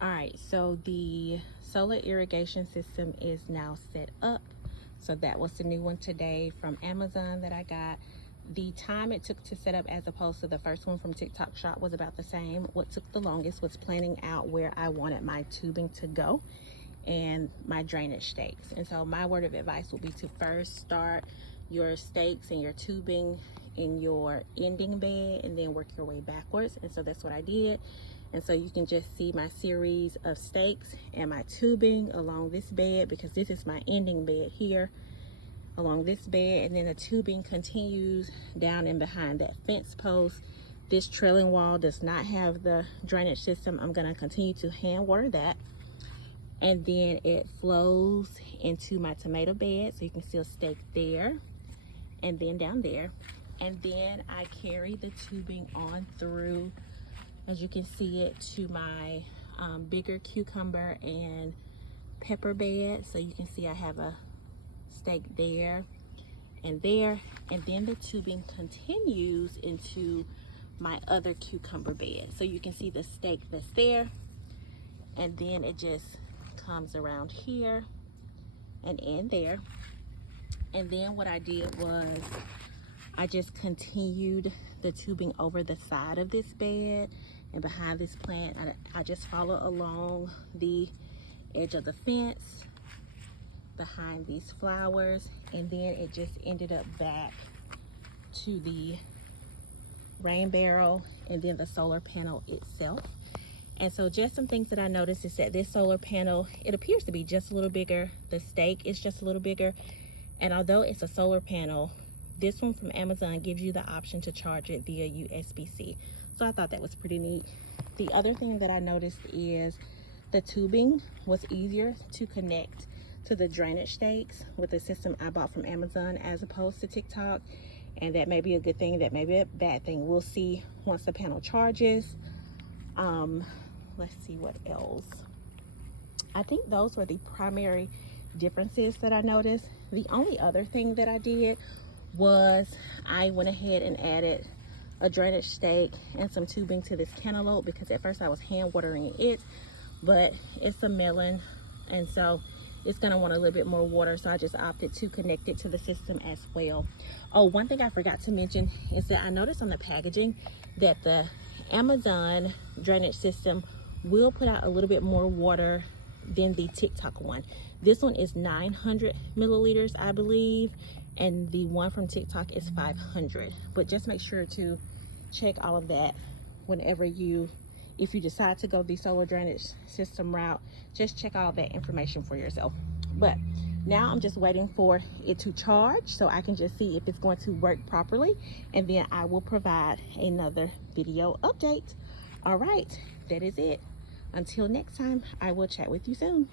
All right, so the solar irrigation system is now set up. So that was the new one today from Amazon that I got. The time it took to set up as opposed to the first one from TikTok Shop was about the same. What took the longest was planning out where I wanted my tubing to go and my drainage stakes. And so my word of advice will be to first start your stakes and your tubing in your ending bed and then work your way backwards. And so that's what I did. And so you can just see my series of stakes and my tubing along this bed, because this is my ending bed here along this bed, and then the tubing continues down and behind that fence post. This trailing wall does not have the drainage system. I'm going to continue to hand water that, and then it flows into my tomato bed, so you can see a stake there and then down there. And then I carry the tubing on through, as you can see it, to my bigger cucumber and pepper bed. So you can see I have a stake there, and then the tubing continues into my other cucumber bed. So you can see the stake that's there, and then it just comes around here and in there. And then what I did was I just continued the tubing over the side of this bed and behind this plant. I just follow along the edge of the fence behind these flowers, and then it just ended up back to the rain barrel and then the solar panel itself. And so just some things that I noticed is that this solar panel, it appears to be just a little bigger. The stake is just a little bigger, and although it's a solar panel, this one from Amazon gives you the option to charge it via USB-C. So I thought that was pretty neat. The other thing that I noticed is the tubing was easier to connect to the drainage stakes with the system I bought from Amazon as opposed to TikTok. And that may be a good thing, that may be a bad thing. We'll see once the panel charges. Let's see what else. I think those were the primary differences that I noticed. The only other thing that I did was I went ahead and added a drainage stake and some tubing to this cantaloupe, because at first I was hand watering it, but it's a melon, and so it's gonna want a little bit more water, so I just opted to connect it to the system as well. Oh, one thing I forgot to mention is that I noticed on the packaging that the Amazon drainage system will put out a little bit more water than the TikTok one. This one is 900 milliliters, I believe, and the one from TikTok is 500. But just make sure to check all of that whenever if you decide to go the solar drainage system route. Just check all that information for yourself. But now I'm just waiting for it to charge so I can just see if it's going to work properly, and then I will provide another video update. All right, that is it. Until next time, I will chat with you soon.